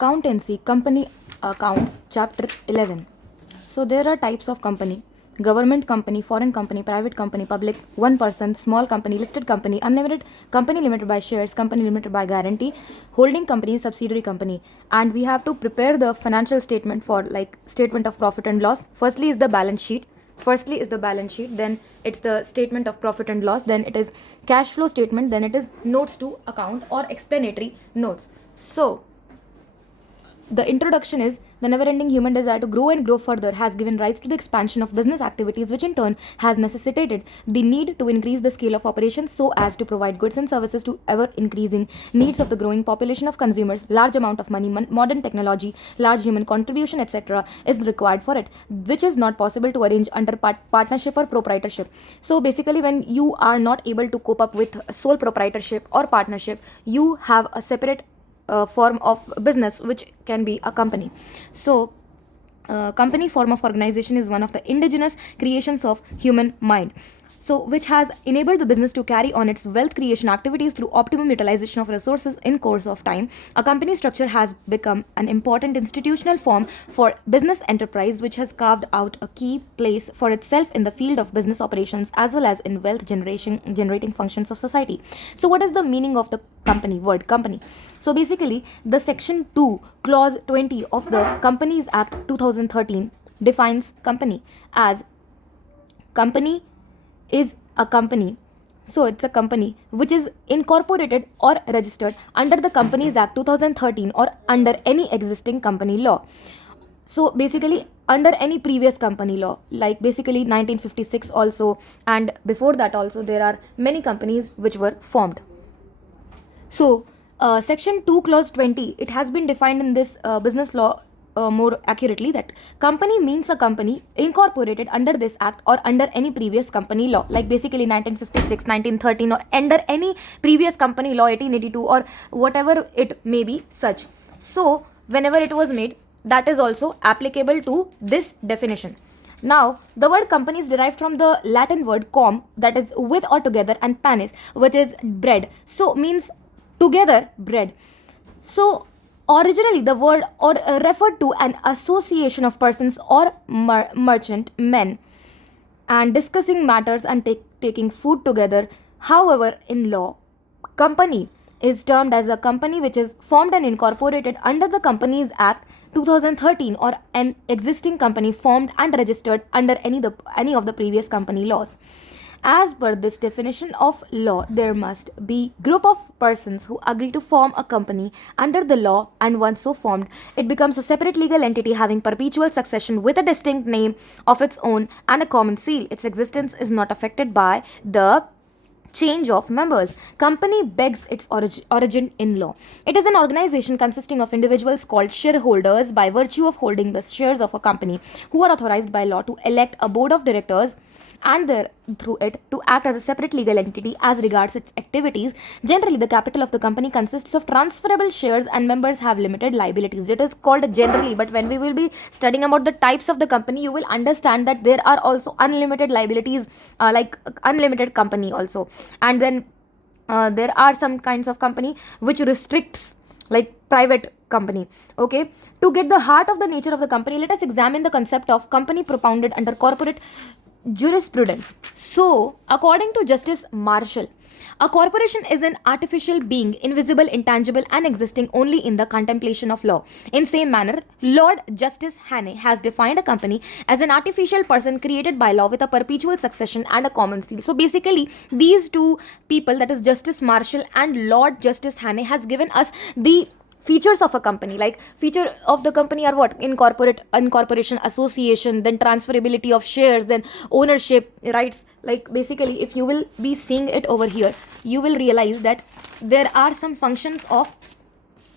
Accountancy, Company Accounts, Chapter 11. So there are types of company: government company, foreign company, private company, public, one person, small company, listed company, unlimited company limited by shares, company limited by guarantee, holding company, subsidiary company. And we have to prepare the financial statement for like statement of profit and loss. Firstly is the balance sheet. Then it's the statement of profit and loss, then it is cash flow statement, then it is notes to account or explanatory notes. So the introduction is: the never ending human desire to grow and grow further has given rise to the expansion of business activities, which in turn has necessitated the need to increase the scale of operations so as to provide goods and services to ever increasing needs of the growing population of consumers. Large amount of money, modern technology, large human contribution, etc., is required for it, which is not possible to arrange under partnership or proprietorship. So basically, when you are not able to cope up with sole proprietorship or partnership, you have a separate form of business, which can be a company. So company form of organization is one of the indigenous creations of human mind, so which has enabled the business to carry on its wealth creation activities through optimum utilization of resources in course of time. A company structure has become an important institutional form for business enterprise, which has carved out a key place for itself in the field of business operations as well as in wealth generation generating functions of society. So what is the meaning of the word company? So basically, the section 2 clause 20 of the Companies Act 2013 defines company as: company is a company. So it's a company which is incorporated or registered under the Companies Act 2013 or under any existing company law. So basically, under any previous company law, like basically 1956 also, and before that also, there are many companies which were formed. So section 2 clause 20, it has been defined in this business law more accurately, that company means a company incorporated under this act or under any previous company law, like basically 1956, 1913, or under any previous company law 1882 or whatever it may be such. So whenever it was made, that is also applicable to this definition. Now, the word company is derived from the Latin word com, that is with or together, and panis, which is bread. So means together bread. So originally the word or referred to an association of persons or merchant men and discussing matters and taking food together. However, in law, company is termed as a company which is formed and incorporated under the Companies Act 2013 or an existing company formed and registered under any of the previous company laws. As per this definition of law, there must be group of persons who agree to form a company under the law, and once so formed, it becomes a separate legal entity having perpetual succession with a distinct name of its own and a common seal. Its existence is not affected by the change of members. Company begs its origin in law. It is an organization consisting of individuals called shareholders by virtue of holding the shares of a company, who are authorized by law to elect a board of directors and through it to act as a separate legal entity as regards its activities. Generally, the capital of the company consists of transferable shares and members have limited liabilities. It is called generally, but when we will be studying about the types of the company, you will understand that there are also unlimited liabilities, like unlimited company also. And then there are some kinds of company which restricts, like private company. Okay, to get the heart of the nature of the company, let us examine the concept of company propounded under corporate jurisprudence. So, according to Justice Marshall, a corporation is an artificial being, invisible, intangible, and existing only in the contemplation of law. In same manner, Lord Justice Hannay has defined a company as an artificial person created by law with a perpetual succession and a common seal. So basically, these two people, that is Justice Marshall and Lord Justice Hannay, has given us the features of a company. Like, feature of the company are what? Incorporation, association, then transferability of shares, then ownership rights. Like basically, if you will be seeing it over here, you will realize that there are some functions of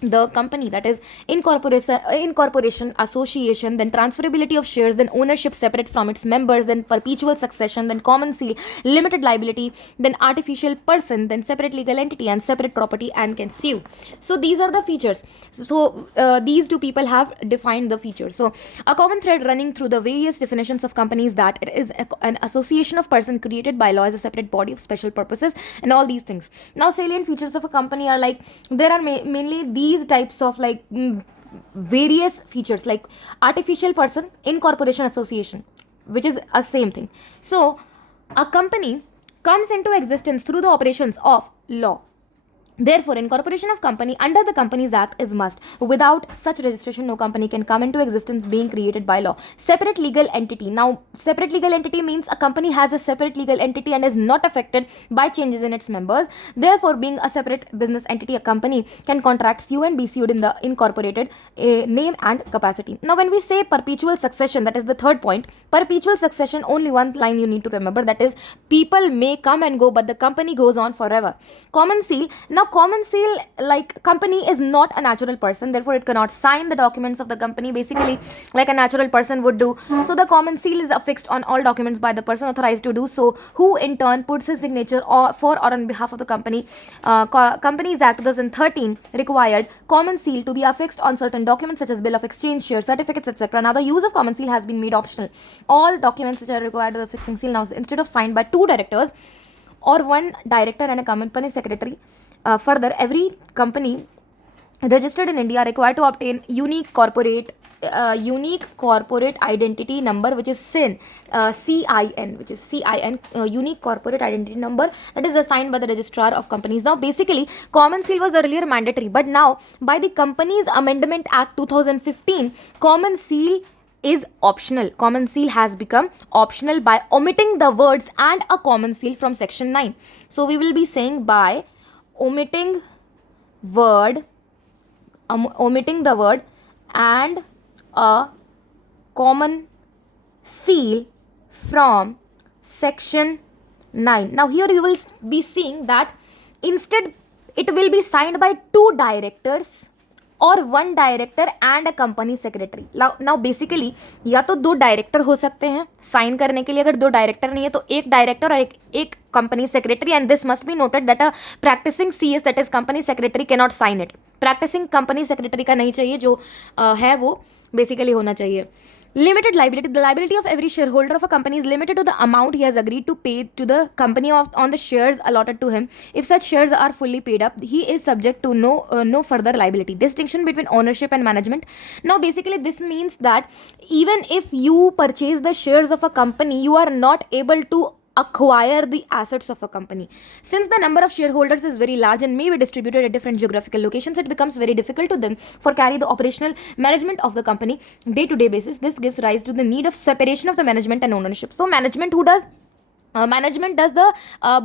the company, that is incorporation, association, then transferability of shares, then ownership separate from its members, then perpetual succession, then common seal, limited liability, then artificial person, then separate legal entity and separate property and can sue. So these are the features. So these two people have defined the features. So a common thread running through the various definitions of companies, that it is an association of person created by law as a separate body of special purposes and all these things. Now, salient features of a company are like, there are mainly these types of like various features like artificial person, incorporation, association, which is a same thing. So a company comes into existence through the operations of law. Therefore, incorporation of company under the Companies Act is must. Without such registration, no company can come into existence being created by law. Separate legal entity. Now, separate legal entity means a company has a separate legal entity and is not affected by changes in its members. Therefore, being a separate business entity, a company can contract sue and be sued in the incorporated name and capacity. Now, when we say perpetual succession, that is the third point. Perpetual succession, only one line you need to remember, that is, people may come and go, but the company goes on forever. Common seal. Now, common seal, like, company is not a natural person, therefore it cannot sign the documents of the company basically like a natural person would do. So the common seal is affixed on all documents by the person authorized to do so, who in turn puts his signature for or on behalf of the company. Companies Act 2013 required common seal to be affixed on certain documents such as bill of exchange, share certificates, etc. Now the use of common seal has been made optional. All documents which are required of affixing seal now, instead of signed by 2 directors or 1 director and a company secretary, further, every company registered in India are required to obtain unique corporate identity number, which is CIN, unique corporate identity number, that is assigned by the registrar of companies. Now, basically, common seal was earlier mandatory, but now by the Companies Amendment Act 2015, common seal is optional. Common seal has become optional by omitting the words "and a common seal" from section 9. So we will be saying by omitting the word "and a common seal" from section 9. Now here you will be seeing that instead it will be signed by 2 directors और 1 director and a company secretary. Now basically या तो 2 director हो सकते हैं sign करने के लिए. अगर 2 डायरेक्टर नहीं है तो 1 डायरेक्टर और एक company secretary. And this must be noted that a practising CS, that is company secretary, can not sign it. Practising company secretary का नहीं चाहिए, जो है वो बेसिकली होना चाहिए. Limited liability. The liability of every shareholder of a company is limited to the amount he has agreed to pay to the company on the shares allotted to him. If such shares are fully paid up, he is subject to no further liability. Distinction between ownership and management. Now, basically, this means that even if you purchase the shares of a company, you are not able to acquire the assets of a company. Since the number of shareholders is very large and may be distributed at different geographical locations, it becomes very difficult to them for carry the operational management of the company day-to-day basis. This gives rise to the need of separation of the management and ownership. So management, who does management does the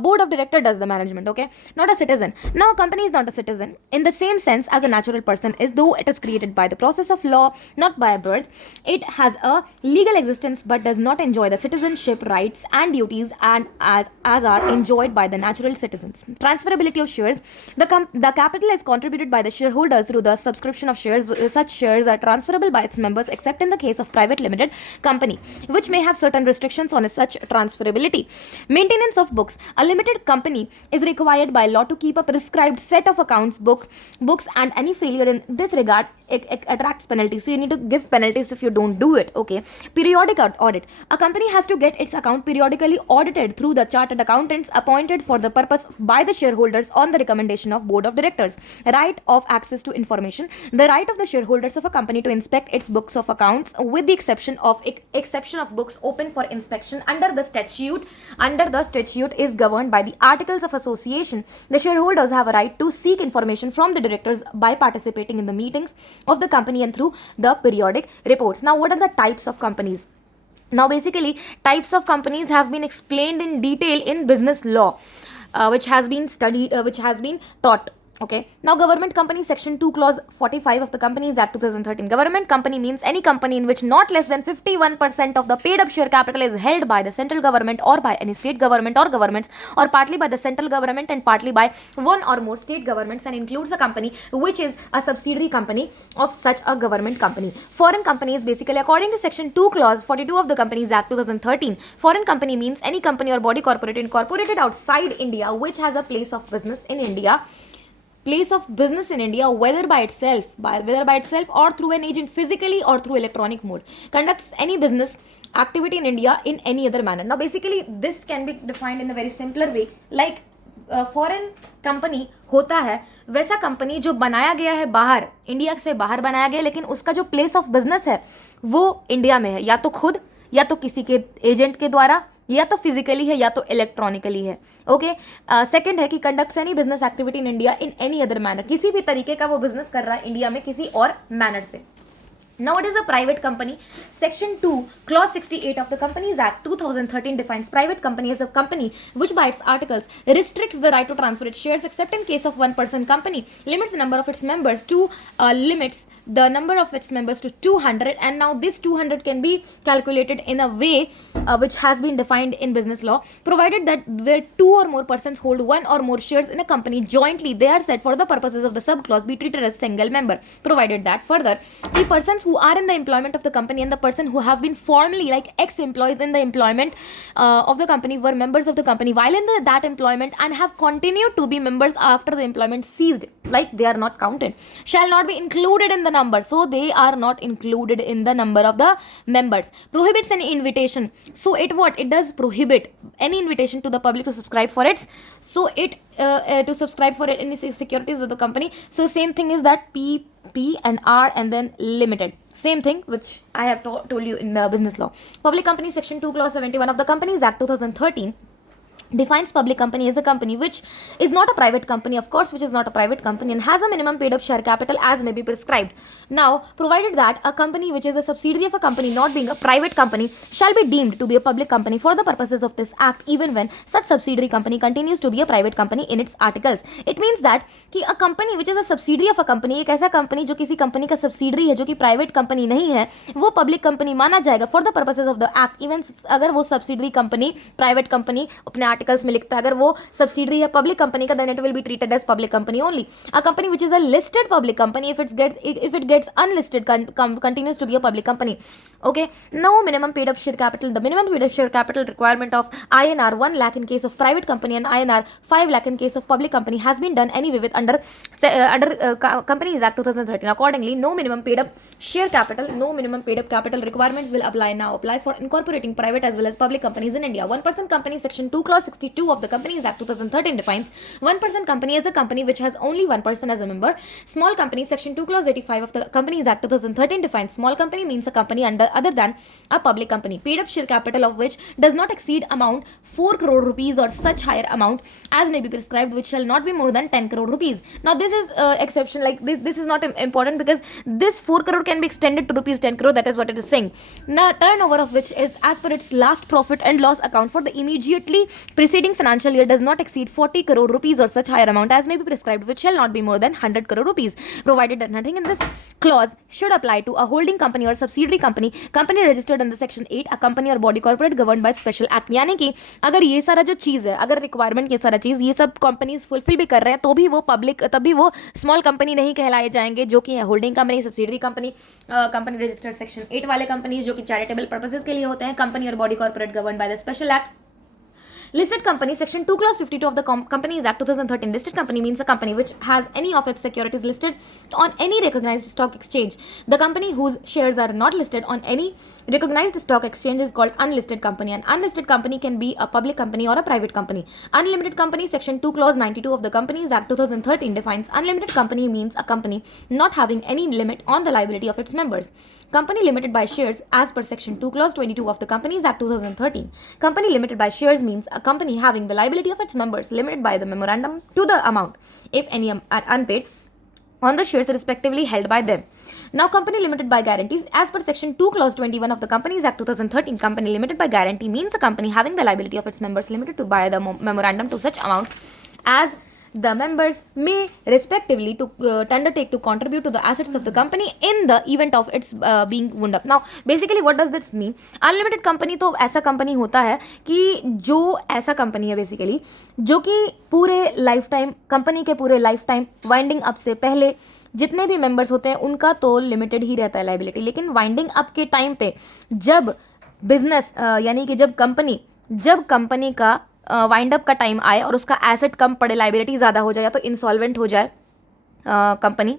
board of director does the management, okay, not a citizen. Now, a company is not a citizen in the same sense as a natural person is, though it is created by the process of law, not by birth. It has a legal existence but does not enjoy the citizenship rights and duties and as are enjoyed by the natural citizens. Transferability of shares. The capital is contributed by the shareholders through the subscription of shares. Such shares are transferable by its members except in the case of private limited company, which may have certain restrictions on such transferability. Maintenance of books. A limited company is required by law to keep a prescribed set of accounts, books, and any failure in this regard attracts penalties. So you need to give penalties if you don't do it. Okay. Periodic audit. A company has to get its account periodically audited through the chartered accountants appointed for the purpose by the shareholders on the recommendation of board of directors. Right of access to information. The right of the shareholders of a company to inspect its books of accounts with the exception of books open for inspection under the statute is governed by the Articles of Association. The shareholders have a right to seek information from the directors by participating in the meetings of the company and through the periodic reports. Now, what are the types of companies? Now, basically, types of companies have been explained in detail in business law, which has been taught. Okay. Now, government company, section 2, clause 45 of the Companies Act 2013. Government company means any company in which not less than 51% of the paid up share capital is held by the central government or by any state government or governments, or partly by the central government and partly by one or more state governments, and includes a company which is a subsidiary company of such a government company. Foreign companies, basically, according to section 2, clause 42 of the Companies Act 2013, foreign company means any company or body corporate incorporated outside India which has a place of business in India, whether by itself or through an agent, physically or through electronic mode, conducts any business activity in India in any other manner. Now, basically, this can be defined in a very simpler way, like foreign company होता है वैसा company जो बनाया गया है बाहर, India से बाहर बनाया गया, लेकिन उसका जो प्लेस ऑफ बिजनेस है वो इंडिया में है, या तो खुद, या तो किसी के एजेंट के द्वारा, या तो फिजिकली है, या तो इलेक्ट्रॉनिकली है। ओके। सेकंड है कि conducts any business activity in India in any other manner, किसी भी तरीके का वो बिजनेस कर रहा है इंडिया में किसी और मैनर से। Now it is a private company. Section 2, Clause 68 of the Companies Act 2013 defines private company as a company which by its articles restricts the right to transfer its shares except in case of one-person company, limits the number of its members to limits the number of its members to 200, and now this 200 can be calculated in a way which has been defined in business law, provided that where two or more persons hold one or more shares in a company jointly, they are said for the purposes of the subclause be treated as single member, provided that further the persons who are in the employment of the company and the person who have been formerly like ex-employees in the employment of the company were members of the company while in that employment and have continued to be members after the employment ceased, like they are not counted, shall not be included in the number, so they are not included in the number of the members. Prohibits any invitation, so it does prohibit any invitation to the public to subscribe for its, so it to subscribe for any securities of the company. So same thing is that P and R and then limited, same thing which I have told you in the business law. Public Company Section 2 Clause 71 of the Companies Act 2013 defines public company as a company which is not a private company, of course, which is not a private company and has a minimum paid up share capital as may be prescribed. Now, provided that a company which is a subsidiary of a company not being a private company shall be deemed to be a public company for the purposes of this act even when such subsidiary company continues to be a private company in its articles. It means that कि a company which is a subsidiary of a company, एक ऐसा company जो किसी company का subsidiary है जो कि private company नहीं है, वो public company माना जाएगा for the purposes of the act even अगर वो subsidiary company private company अपने आर्टिकल्स में लिखता है, अगर वो सब्सिडरी है पब्लिक कंपनी का, then it will be treated as public company only. A company which is a listed public company if it gets unlisted continues to be a public company. Okay, no minimum paid up share capital. The minimum paid up share capital requirement of INR 1 lakh in case of private company and INR 5 lakh in case of public company has been done anyway with under Companies Act 2013. Accordingly, no minimum paid up share capital, no minimum paid up capital requirements will apply for incorporating private as well as public companies in India. 1% company Section 2 Clause 62 of the Companies Act 2013 defines 1% company as a company which has only one person as a member. Small company Section 2 Clause 85 of the Companies Act 2013 defines small company means a company other than a public company, paid up share capital of which does not exceed amount 4 crore rupees or such higher amount as may be prescribed, which shall not be more than 10 crore rupees. Now this is exception, like this is not important because this 4 crore can be extended to rupees 10 crore, that is what it is saying. Now turnover of which is as per its last profit and loss account for the immediately preceding financial year does not exceed 40 crore rupees or such higher amount as may be prescribed, which shall not be more than 100 crore rupees, provided that nothing in this clause should apply to a holding company or subsidiary company registered under section 8, a company or body corporate governed by special act. यानी कि अगर ये सारा जो चीज़ है, अगर requirement ये सारा चीज़ ये सब कंपनीज फुलफिल भी कर रहे हैं तो भी वो पब्लिक, तभी वो स्मॉल कंपनी नहीं कहलाए जाएंगे, जो कि है holding company, subsidiary company, company registered section 8 वाले कंपनीज जो कि चैरिटेबल पर्पसेस के लिए होते हैं, कंपनी और body corporate govern by the special act. Listed company Section 2 Clause 52 of the Companies Act 2013. Listed company means a company which has any of its securities listed on any recognized stock exchange. The company whose shares are not listed on any recognized stock exchange is called unlisted company. An unlisted company can be a public company or a private company. Unlimited company Section 2 Clause 92 of the Companies Act 2013 defines unlimited company means a company not having any limit on the liability of its members. Company limited by shares as per Section 2 Clause 22 of the Companies Act 2013. Company limited by shares means a company having the liability of its members limited by the memorandum to the amount, if any, are unpaid on the shares respectively held by them. Now, company limited by guarantees as per Section 2 Clause 21 of the Companies Act 2013. Company limited by guarantee means a company having the liability of its members limited to by the memorandum to such amount as the members may respectively to undertake to contribute to the assets of the company in the event of its being wound up. Now basically what does this mean? Unlimited company तो ऐसा company होता है कि जो ऐसा company है basically जो कि पूरे लाइफ टाइम, कंपनी के पूरे लाइफ टाइम वाइंडिंग अप से पहले जितने भी मेंबर्स होते हैं उनका तो लिमिटेड ही रहता है लाइबिलिटी, लेकिन वाइंडिंग अप के टाइम पे जब बिजनेस यानी कि जब कंपनी का वाइंड अप का टाइम आए और उसका एसेट कम पड़े, लाइबिलिटी ज़्यादा हो जाए या तो इंसॉल्वेंट हो जाए कंपनी,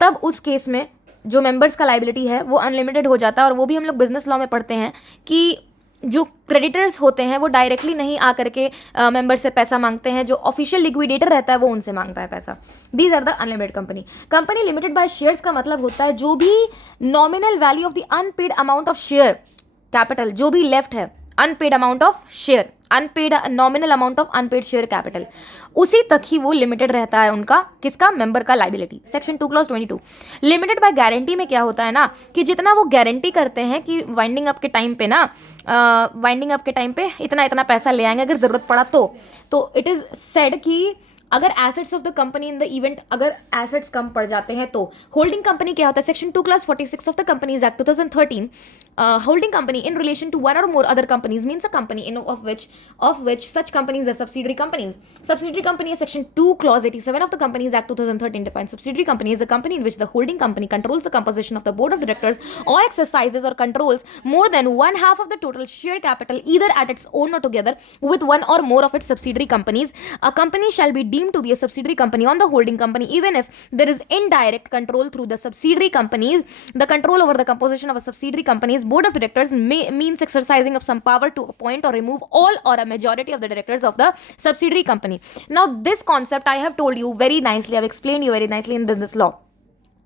तब उस केस में जो मेंबर्स का लाइबिलिटी है वो अनलिमिटेड हो जाता है. और वो भी हम लोग बिजनेस लॉ में पढ़ते हैं कि जो क्रेडिटर्स होते हैं वो डायरेक्टली नहीं आकर के मेंबर से पैसा मांगते हैं, जो ऑफिशियल लिक्विडेटर रहता है वो उनसे मांगता है पैसा. These are the unlimited company. Company limited by shares का मतलब होता है जो भी nominal value of the unpaid amount of share capital, जो भी लेफ्ट है, unpaid amount of share, unpaid nominal amount of unpaid share capital, उसी तक ही वो लिमिटेड रहता है उनका, किसका, मेंबर का liability. Section 2 clause 22. Limited by guarantee में क्या होता है ना कि जितना वो गारंटी करते हैं कि वाइंडिंग अप के टाइम पे ना, वाइंडिंग अप के टाइम पे इतना इतना पैसा ले आएंगे अगर ज़रूरत पड़ा तो इट इज़ सेड कि अगर assets of the company in the event, अगर एसेट्स कम पड़ जाते हैं तो होल्डिंग कंपनी क्या होता है. Section 2 clause 46 of the companies act 2013. Holding company in relation to one or more other companies means a company in of which such companies are subsidiary companies. Subsidiary company is section 2 clause 87 of the Companies Act 2013 defines subsidiary company is a company in which the holding company controls the composition of the board of directors or exercises or controls more than one half of the total share capital either at its own or together with one or more of its subsidiary companies. A company shall be deemed to be a subsidiary company on the holding company even if there is indirect control through the subsidiary companies. The control over the composition of a subsidiary company's board of directors means exercising of some power to appoint or remove all or a majority of the directors of the subsidiary company. Now this concept I have told you very nicely, I have explained you very nicely in business law.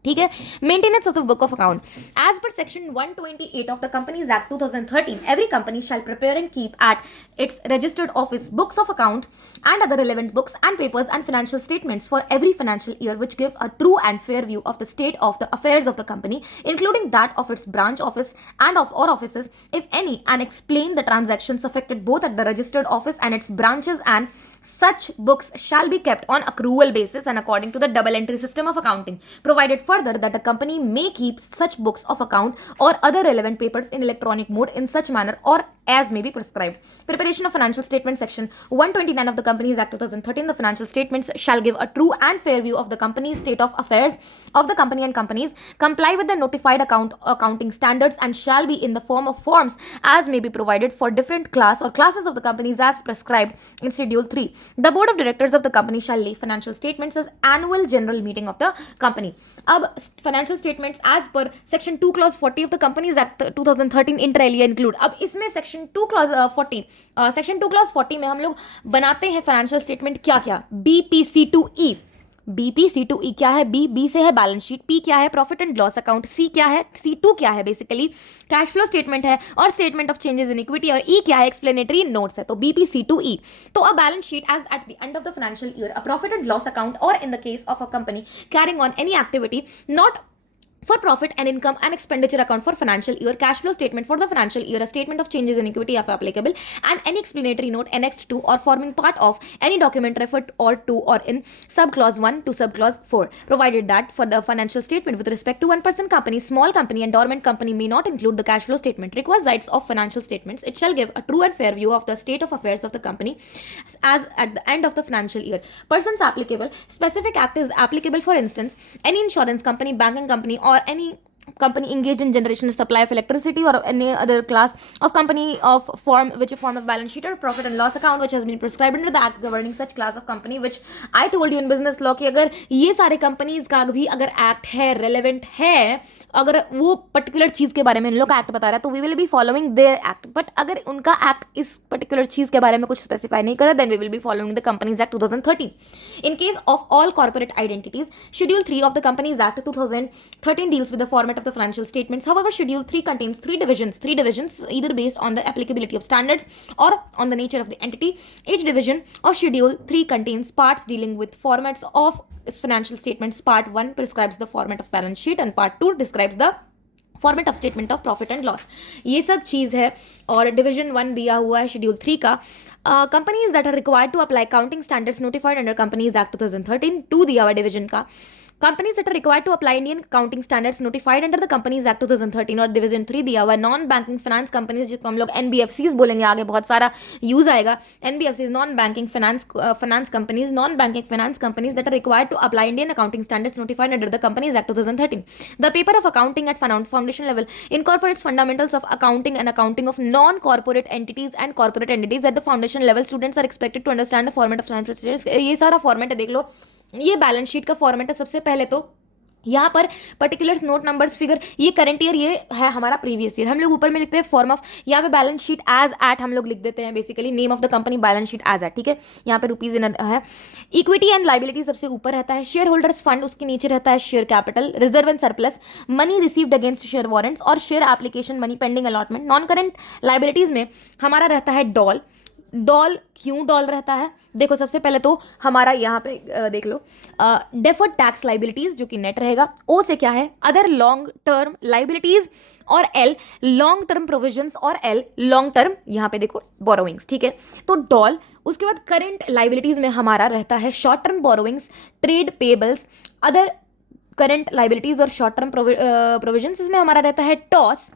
ठीक है. Maintenance of the book of account as per section 128 of the companies act 2013 every company shall prepare and keep at its registered office books of account and other relevant books and papers and financial statements for every financial year which give a true and fair view of the state of the affairs of the company including that of its branch office and of और offices if any and explain the transactions affected both at the registered office and it's branches and such books shall be kept on accrual basis and according to the double entry system of accounting, provided further that the company may keep such books of account or other relevant papers in electronic mode in such manner or as may be prescribed. Preparation of financial statements section 129 of the Companies Act 2013. The financial statements shall give a true and fair view of the company's state of affairs of the company and companies, comply with the notified accounting standards and shall be in the form of forms as may be provided for different class or classes of the companies as prescribed in schedule 3. The board of directors of the company shall lay financial statements as annual general meeting of the company. अब financial statements as per section 2 clause 40 of the Companies Act 2013 inter alia include. अब इसमें section 2 clause 40 section 2 clause 40 में हम लोग बनाते हैं financial statement क्या क्या. BPC2E. BPC2E क्या है? बी से है बैलेंस शीट, पी क्या है? प्रॉफिट एंड लॉस अकाउंट, सी क्या है? C2 क्या है? बेसिकली कैश फ्लो स्टेटमेंट है और statement of changes in equity, और ई क्या है? एक्सप्लेनेटरी नोट्स है. तो BPC2E. तो a balance sheet as at the end of the financial year, a profit and loss account, और in the case of a company carrying on any activity not for profit and income and expenditure account for financial year, cash flow statement for the financial year, a statement of changes in equity if applicable, and any explanatory note annexed to or forming part of any document referred or to or in subclause 1 to subclause 4, provided that for the financial statement with respect to one person company, small company and dormant company may not include the cash flow statement requisites of financial statements, it shall give a true and fair view of the state of affairs of the company as at the end of the financial year. Persons applicable, specific act is applicable. For instance, any insurance company, banking company, or any company engaged in generation or supply of electricity, or any other class of company of form which a form of balance sheet or profit and loss account which has been prescribed under the act governing such class of company, which I told you in business law कि अगर ये सारे companies का भी अगर act है, relevant है, अगर वो पर्टिकुलर चीज़ के बारे में इन लोग का एक्ट बता रहा है तो we will be following their act. But अगर उनका एक्ट इस पर्टिकुलर चीज़ के बारे में कुछ स्पेसिफाई नहीं कर, then we will be following the companies act 2013. In case of all corporate identities, Schedule 3 of the Companies Act 2013 deals with the format of the financial statements. However, Schedule 3 contains three divisions either based on the applicability of standards or on the nature of the entity. Each division of Schedule 3 contains parts dealing with formats of financial statements. Part 1 prescribes the format of balance sheet and Part 2 describes the format of statement of profit and loss. ये सब चीज़ है. और division 1 दिया हुआ है schedule 3 का. Companies that are required to apply accounting standards notified under companies act 2013. 2 दिया हुआ डिवीजन का. Companies that are required to apply Indian accounting standards notified under the Companies Act 2013. और डिवीजन 3 दिया हुआ है नॉन बैंकिंग फाइनेंस कंपनीज, जिसको हम लोग NBFCs बोलेंगे, आगे बहुत सारा यूज आएगा. NBFCs non banking finance companies, non banking finance companies that are required to apply Indian accounting standards notified under the Companies Act 2013. The paper of accounting at foundation level incorporates fundamentals of accounting and accounting of non-corporate entities and corporate entities. At the foundation level, students are expected to understand the format of financial statements. ये सारा format है, देख लो. ये balance sheet का format है. सबसे पहले तो यहाँ पर पर्टिकुलर्स नोट नंबर्स फिगर, ये करंट ईयर, ये है हमारा प्रीवियस ईयर। हम लोग ऊपर में लिखते हैं फॉर्म ऑफ, यहाँ पे बैलेंस शीट एज एट हम लोग लिख देते हैं, basically name of the company balance sheet as at, ठीक है। यहाँ पे रुपीज इन है। इक्विटी एंड लाइबिलिटी सबसे ऊपर रहता है, शेयर होल्डर्स फंड उसके नीचे रहता है, share capital, reserve and surplus, money received against share warrants और share application money pending allotment. Non current liabilities में हमारा रहता है डॉल। डॉल क्यों डॉल रहता है, देखो सबसे पहले तो हमारा यहाँ पे देख लो, डेफर्ड टैक्स लाइबिलिटीज जो कि नेट रहेगा। ओ से क्या है, अदर लॉन्ग टर्म लाइबिलिटीज, और एल लॉन्ग टर्म प्रोविजंस, और एल लॉन्ग टर्म यहाँ पे देखो बोरोइंग्स, ठीक है। तो डॉल, उसके बाद करंट लाइबिलिटीज में हमारा रहता है short term borrowings, trade payables, other current liabilities और शॉर्ट टर्म प्रोविजंस। इसमें हमारा रहता है टॉस,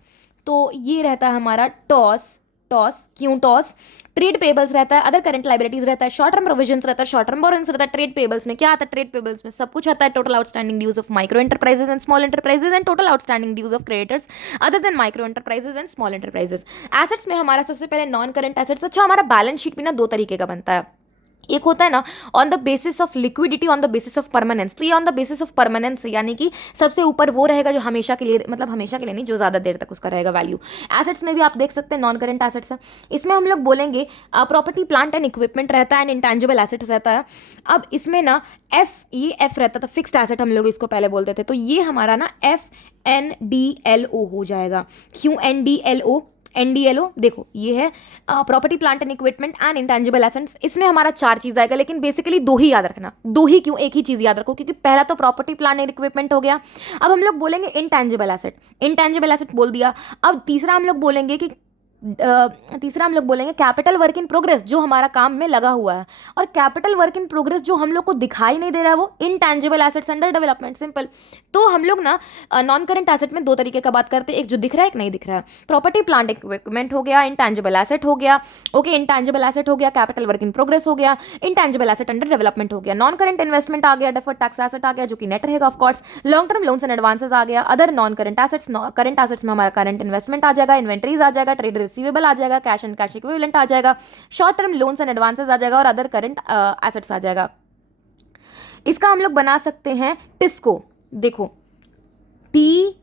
तो ये रहता है हमारा टॉस। टॉस क्यों टॉस, ट्रेड पेबल्स रहता है, अदर करंट लाइबिलिटीज रहता है, शॉर्ट टर्म प्रोविजंस रहता है, शॉर्ट टर्म बोरोइंग्स रहता है। ट्रेड पेबल्स में क्या आता है, ट्रेड पेबल्स में सब कुछ आता है, total outstanding dues of micro enterprises and small enterprises and total outstanding dues of creditors other than micro enterprises and small enterprises. Assets में हमारा सबसे पहले नॉन करंट एसेट्स, अच्छा हमारा बैलेंस शीट भी ना दो तरीके का बनता है। एक होता है ना on the basis of liquidity, on the basis of permanence. तो ये on the basis of permanence, यानी कि सबसे ऊपर वो रहेगा जो हमेशा के लिए, मतलब हमेशा के लिए नहीं, जो ज़्यादा देर तक उसका रहेगा वैल्यू। एसेट्स में भी आप देख सकते हैं नॉन करंट एसेट्स है, इसमें हम लोग बोलेंगे प्रॉपर्टी प्लांट एंड इक्विपमेंट रहता है एंड इंटेंजिबल एसेट्स रहता है। अब इसमें ना एफ, ये एफ रहता था, फिक्स्ड एसेट हम लोग इसको पहले बोलते थे, तो ये हमारा ना FNDLO हो जाएगा। क्यों NDLO, NDLO देखो ये है property plant and equipment and intangible assets. इसमें हमारा चार चीज आएगा, लेकिन बेसिकली दो ही याद रखना। दो ही क्यों, एक ही चीज याद रखो, क्योंकि पहला तो प्रॉपर्टी प्लांट एंड इक्विपमेंट हो गया। अब हम लोग बोलेंगे इंटेंजिबल एसेट, इंटेंजिबल एसेट बोल दिया। अब तीसरा हम लोग बोलेंगे कि कैपिटल वर्क इन प्रोग्रेस, जो हमारा काम में लगा हुआ है। और कैपिटल वर्क इन प्रोग्रेस जो हम लोग को दिखाई नहीं दे रहा है वो intangible assets under development, simple. तो हम लोग ना नॉन करंट एसेट में दो तरीके का बात करते हैं, एक जो दिख रहा है, एक नहीं दिख रहा है। प्रॉपर्टी प्लांट इक्विपमेंट हो गया, इंटैंजिबल एसेट हो गया, ओके, इंटैंजिबल एसेट हो गया, कैपिटल वर्क इन प्रोग्रेस हो गया, इंटैंजिबल एसेट अंडर डेवलपमेंट हो गया, नॉन करंट इन्वेस्टमेंट आ गया, डेफर्ड टैक्स एसेट आ गया जो कि नेट रहेगा of course, long term loans and advances आ गया, other non current assets. Current assets में हमारा करंट इन्वेस्टमेंट आ जाएगा, इन्वेंट्रीज आ जाएगा, ट्रेड रिसीवेबल आ जाएगा, कैश एंड कैश इक्विवेलेंट आ जाएगा, short term loans and advances आ जाएगा, और अदर करंट एसेट्स आ जाएगा। इसका हम लोग बना सकते हैं टिस्को, देखो TISCCO,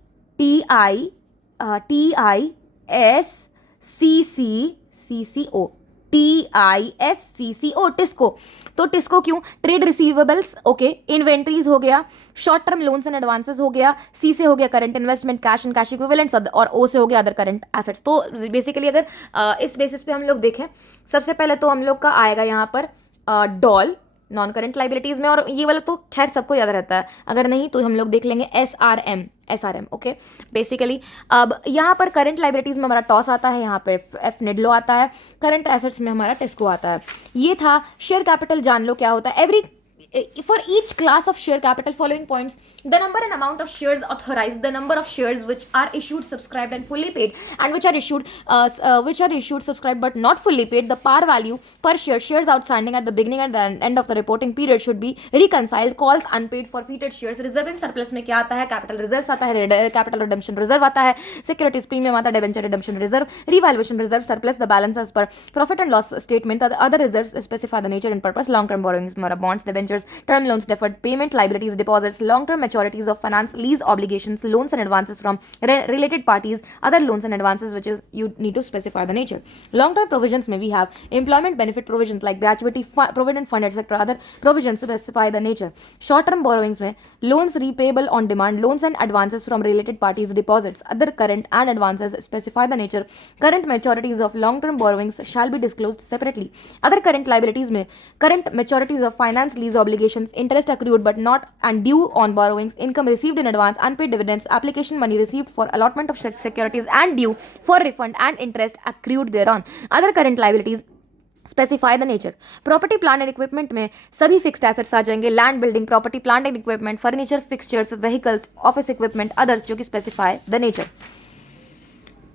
TISCCO, टिस्को। तो टिस्को क्यों, ट्रेड रिसीवेबल्स, ओके, इन्वेंट्रीज हो गया, short term loans and advances हो गया, सी से हो गया current investment, cash and cash equivalents, और ओ से हो गया अदर करंट एसेट्स। तो बेसिकली अगर इस बेसिस पे हम लोग देखें, सबसे पहले तो हम लोग का आएगा यहाँ पर डॉल नॉन करंट लाइबिलिटीज में, और ये वाला तो खैर सबको याद रहता है, अगर नहीं तो हम लोग देख लेंगे SRM, ओके। बेसिकली अब यहाँ पर करंट लाइबिलिटीज में हमारा टॉस आता है, यहाँ पर FNDLO आता है, करंट एसेट्स में हमारा टेस्को आता है। ये था शेयर कैपिटल, जान लो क्या होता है। Every for each class of share capital following points: the number and amount of shares authorized, the number of shares which are issued, subscribed and fully paid, and which are issued, subscribed but not fully paid, the par value per share, shares outstanding at the beginning and the end of the reporting period should be reconciled, calls unpaid forfeited shares, reserve and surplus में क्या आता है, capital reserves आता है, capital redemption reserve आता है, securities premium आता है, debenture redemption reserve, revaluation reserve, surplus, the balance as per profit and loss statement, the other reserves specify the nature and purpose, long term borrowings हमारा bonds, debentures, term loans, deferred payment liabilities, deposits, long term maturities of finance, lease obligations, loans and advances from related parties, other loans and advances which is you need to specify the nature. Long term provisions may we have employment benefit provisions like gratuity, provident fund, etc. Other provisions specify the nature. Short term borrowings में loans repayable on demand, loans and advances from related parties, deposits, other current and advances specify the nature. Current maturities of long term borrowings shall be disclosed separately. Other current liabilities में current maturities of finance, lease obligations, interest accrued but not and due on borrowings, income received in advance, unpaid dividends, application money received for allotment of securities and due for refund and interest accrued thereon. Other current liabilities specify the nature. Property plant and equipment में सभी fixed assets आ जाएंगे, land, building, property plant and equipment, furniture, fixtures, vehicles, office equipment, others जो कि specify the nature.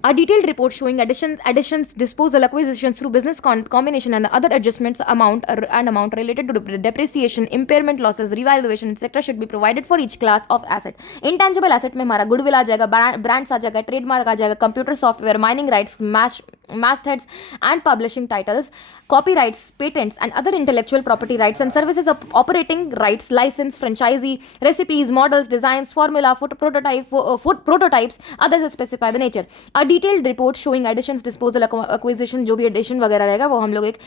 A detailed report showing additions, disposal, acquisitions through business combination and other adjustments amount related to depreciation, impairment losses, revaluation, etc. should be provided for each class of asset. Intangible asset में हमारा goodwill आ जाएगा, brands आ जाएगा, trademark आ जाएगा, computer software, mining rights, mastheads and publishing titles, copyrights, patents, and other intellectual property rights and services of operating rights, license, franchisee, recipes, models, designs, formula, prototypes, others specify the nature. A detailed report showing additions, disposal, acquisition, जो भी addition वगैरह रहेगा वो हम लोग एक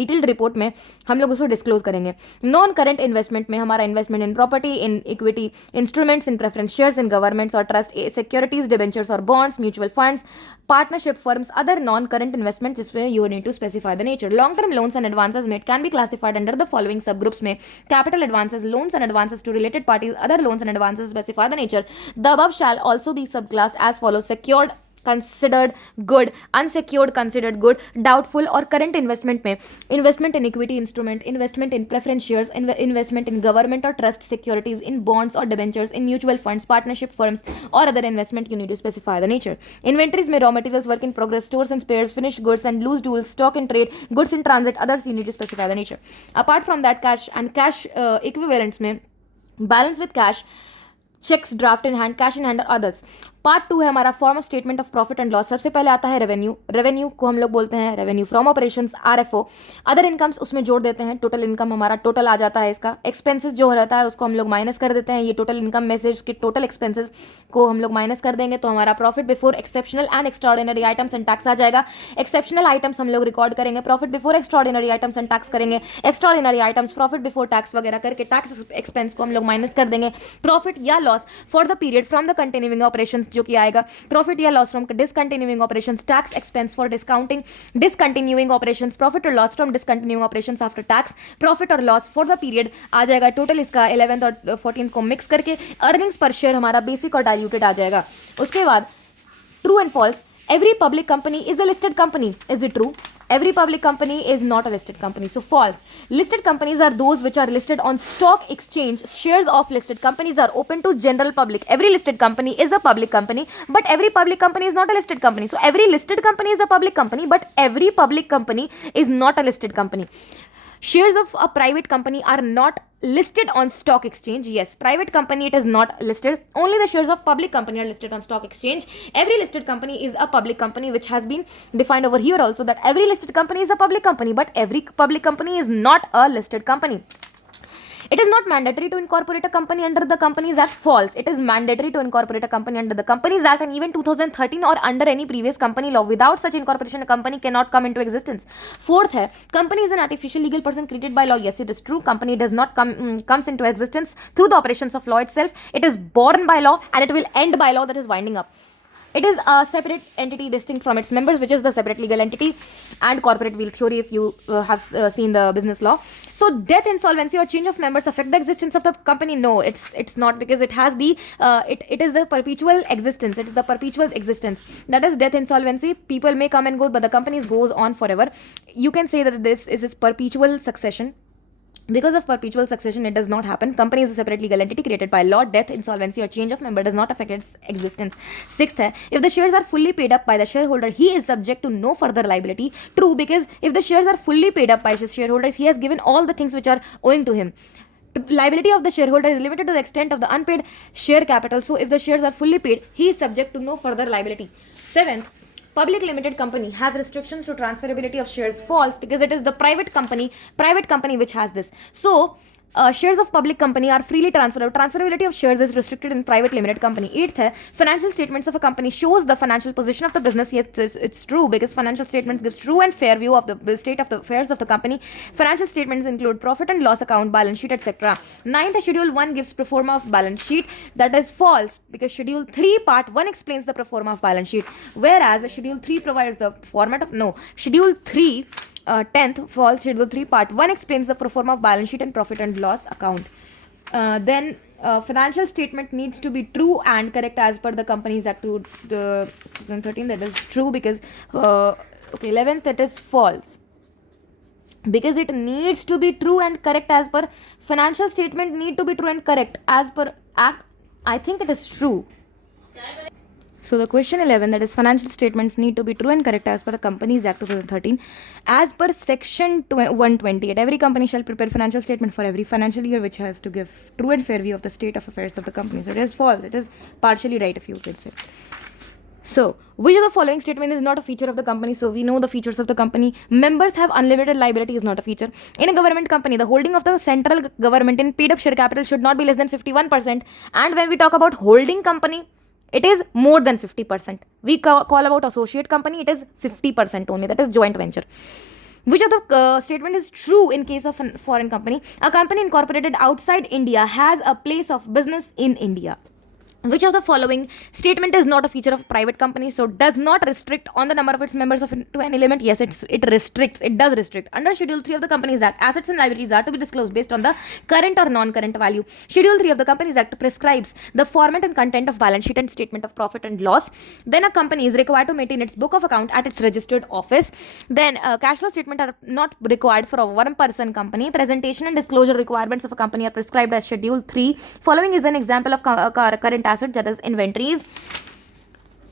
detailed report में हम लोग उसको disclose करेंगे. नॉन करंट इन्वेस्टमेंट में हमारा investment in property, in equity instruments, in preference shares, in governments और ट्रस्ट सिक्योरिटीज, डिबेंचर्स और bonds, mutual funds, partnership firms, other non-current investment जिसमें you need to specify the nature. Long-term loans and advances made can be classified under the following subgroups में capital advances, loans and advances to related parties, other loans and advances specify the nature. The above shall also be subclassed as follows: secured considered good, unsecured considered good, doubtful और current investment में investment in equity instrument, investment in preference shares, investment in government or trust securities, in bonds or debentures, in mutual funds, partnership firms or other investment. You need to specify the nature. Inventories में raw materials, work in progress, stores and spares, finished goods and loose tools, stock in trade, goods in transit, others. You need to specify the nature. Apart from that, cash and cash equivalents में balance with cash, checks, draft in hand, cash in hand और others. Part 2 है हमारा form of statement of profit and loss. सबसे पहले आता है revenue. Revenue को हम लोग बोलते हैं revenue from operations, RFO. Other incomes उसमें जोड़ देते हैं. टोटल इनकम हमारा टोटल आ जाता है इसका. एक्सपेंसेस जो रहता है उसको हम लोग माइनस कर देते हैं. ये टोटल इनकम में से उसके टोटल एक्सपेंसेस को हम लोग माइनस कर देंगे तो हमारा profit before exceptional and extraordinary items and tax आ जाएगा. एक्सेप्शनल आइटम्स हम लोग रिकॉर्ड करेंगे, profit before extraordinary items and tax करेंगे. Extraordinary items profit before tax वगैरह करके टैक्स एक्सपेंस को हम लोग माइनस कर देंगे. प्रॉफिट या loss for the period from the continuing operations जो कि आएगा. प्रॉफिट या loss from discontinuing operations, tax expense for discounting discontinuing operations, profit और loss from discontinuing operations after tax, profit और लॉस फॉर द पीरियड आ जाएगा. Total इसका 11th और 14th को मिक्स करके अर्निंग्स पर शेयर हमारा बेसिक और डाइल्यूटेड आ जाएगा. उसके बाद true and false. Every public company is a listed company. Is it true? Every public company is not a listed company. So false. Listed companies are those which are listed on stock exchange. Shares of listed companies are open to general public. Every listed company is a public company, but every public company is not a listed company. So every listed company is a public company, but every public company is not a listed company. Shares of a private company are not listed on stock exchange. Yes, private company it is not listed. Only the shares of public company are listed on stock exchange. Every listed company is a public company, which has been defined over here also, that every listed company is a public company, but every public company is not a listed company. It is not mandatory to incorporate a company under the Companies Act. False. It is mandatory to incorporate a company under the Companies Act and even 2013 or under any previous company law. Without such incorporation, a company cannot come into existence. Fourth है, company is an artificial legal person created by law. Yes, it is true. Company does not comes into existence through the operations of law itself. It is born by law and it will end by law, that is winding up. It is a separate entity distinct from its members, which is the separate legal entity and corporate wheel theory if you have seen the business law. So death, insolvency or change of members affect the existence of the company? No, it's not, because it has the it is the perpetual existence. It is the perpetual existence. That is death, insolvency. People may come and go, but the company goes on forever. You can say that this is perpetual succession. Because of perpetual succession, it does not happen. Company is a separate legal entity created by law. Death, insolvency or change of member does not affect its existence. Sixth है, if the shares are fully paid up by the shareholder, he is subject to no further liability. True, because if the shares are fully paid up by his shareholders, he has given all the things which are owing to him. Liability of the shareholder is limited to the extent of the unpaid share capital. So if the shares are fully paid, he is subject to no further liability. Seventh, public limited company has restrictions to transferability of shares. False, because it is the private company which has this. So shares of public company are freely transferable. Transferability of shares is restricted in private limited company. Eighth है, financial statements of a company shows the financial position of the business. Yes, it's true, because financial statements gives true and fair view of the state of the affairs of the company. Financial statements include profit and loss account, balance sheet, etc. Ninth, Schedule 1 gives pro forma of balance sheet. That is false, because Schedule 3 Part 1 explains the pro forma of balance sheet, whereas Schedule 3 provides the format of Schedule 3 10th, false. Schedule 3 Part 1 explains the pro forma of balance sheet and profit and loss account. Then financial statement needs to be true and correct as per the Companies Act 2013. That is true, because 11th, it is false, because it needs to be true and correct as per financial statement need to be true and correct as per Act. I think it is true. So the question 11, that is financial statements need to be true and correct as per the Companies Act 2013. As per section 128, every company shall prepare financial statement for every financial year, which has to give true and fair view of the state of affairs of the company. So it is false. It is partially right, if you could say. So, which of the following statement is not a feature of the company? So, we know the features of the company. Members have unlimited liability is not a feature. In a government company, the holding of the central government in paid up share capital should not be less than 51%. And when we talk about holding company, it is more than 50%. We call about associate company, it is 50% only. That is joint venture. Which of the statement is true in case of a foreign company? A company incorporated outside India has a place of business in India. Which of the following statement is not a feature of private company? So does not restrict on the number of its members to an element? Yes, it restricts. It does restrict. Under Schedule 3 of the Companies Act, assets and liabilities are to be disclosed based on the current or non-current value. Schedule 3 of the Companies Act prescribes the format and content of balance sheet and statement of profit and loss. Then a company is required to maintain its book of account at its registered office. Then cash flow statement are not required for a one-person company. Presentation and disclosure requirements of a company are prescribed as Schedule 3. Following is an example of current assets, that is inventories.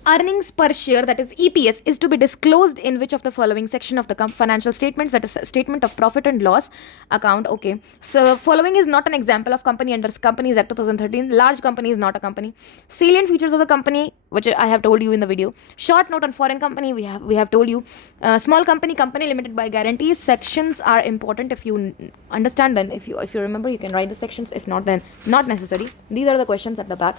Earnings per share, that is EPS, is to be disclosed in which of the following section of the financial statements, that is statement of profit and loss account. Okay, so following is not an example of company under Companies Act 2013. Large company is not a company. Salient features of the company, which I have told you in the video. Short note on foreign company, we have told you. Small company, company limited by guarantees. Sections are important. If you understand, then if you remember, you can write the sections. If not, then not necessary. These are the questions at the back.